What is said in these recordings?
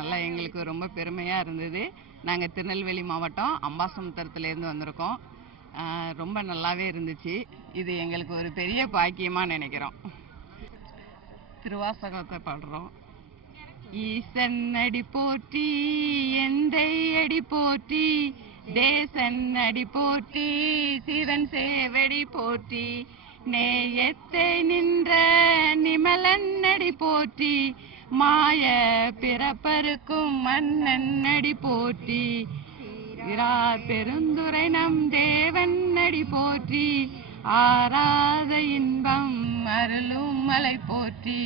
நல்லா எங்களுக்கு ரொம்ப பெருமையாக இருந்தது. நாங்கள் திருநெல்வேலி மாவட்டம் அம்பாசமுத்திரத்துலேருந்து வந்திருக்கோம். ரொம்ப நல்லாவே இருந்துச்சு. இது எங்களுக்கு ஒரு பெரிய பாக்கியமாக நினைக்கிறோம். திருவாசகத்தை பாடுறோம். ஈசன் அடி போற்றி, எந்தை அடி போற்றி, தேசன் அடி போற்றி, சிவன் சேவடி போற்றி, நேயத்தை நின்ற நிமலன் அடி போற்றி, மாய பிறப்பருக்கும் மன்னன் அடி போற்றி, பெருந்துரை நம் தேவன் அடி போற்றி, ஆராத இன்பம் அருளும் மலை போற்றி.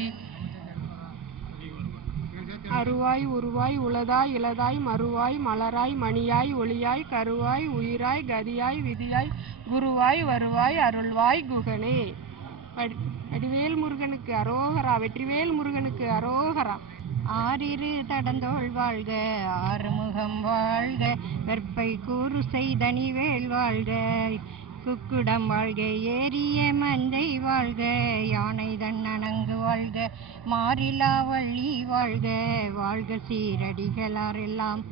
அருவாய் உருவாய் உளதாய் இளதாய் மறுவாய் மலராய் மணியாய் ஒளியாய் கருவாய் உயிராய் கதியாய் விதியாய் குருவாய் வருவாய் அருள்வாய் குகனே. அடிவேல் முருகனுக்கு அரோகரா, வெற்றிவேல் முருகனுக்கு அரோகரா. ஆறிரு தடந்தோள் வாழ்க, ஆறுமுகம் வாழ்க, வெற்பை கூறு செய்தனிவேல் வாழ்க, குக்குடம் வாழ்க, ஏரிய மந்தை வாழ்க, யானை தன்னணங்கு வாழ்க, மாறிலா வள்ளி வாழ்க, வாழ்க சீரடிகளாரெல்லாம்.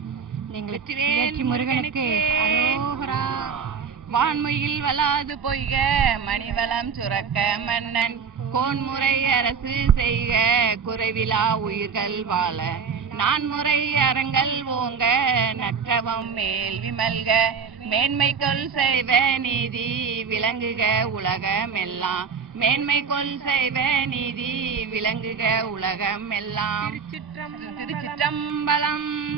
வெற்றி முருகனுக்கு அரோகரா. வான்மையில் வளாது பொய்க, மணிவளம் சுரக்க மன்னன் கோன்முறை அரசு செய்க, குறைவிலா உயிர்கள் வாழ நான்முறை அறங்கள் ஓங்க, நற்றவம் மேல் விமல்க, மேன்மை கொள் செய்வ நீதி விளங்குக உலகம் எல்லாம், மேன்மை கொள் செய்வ நீதி விளங்குக உலகம் எல்லாம். திருச்சிற்றம்பலம்.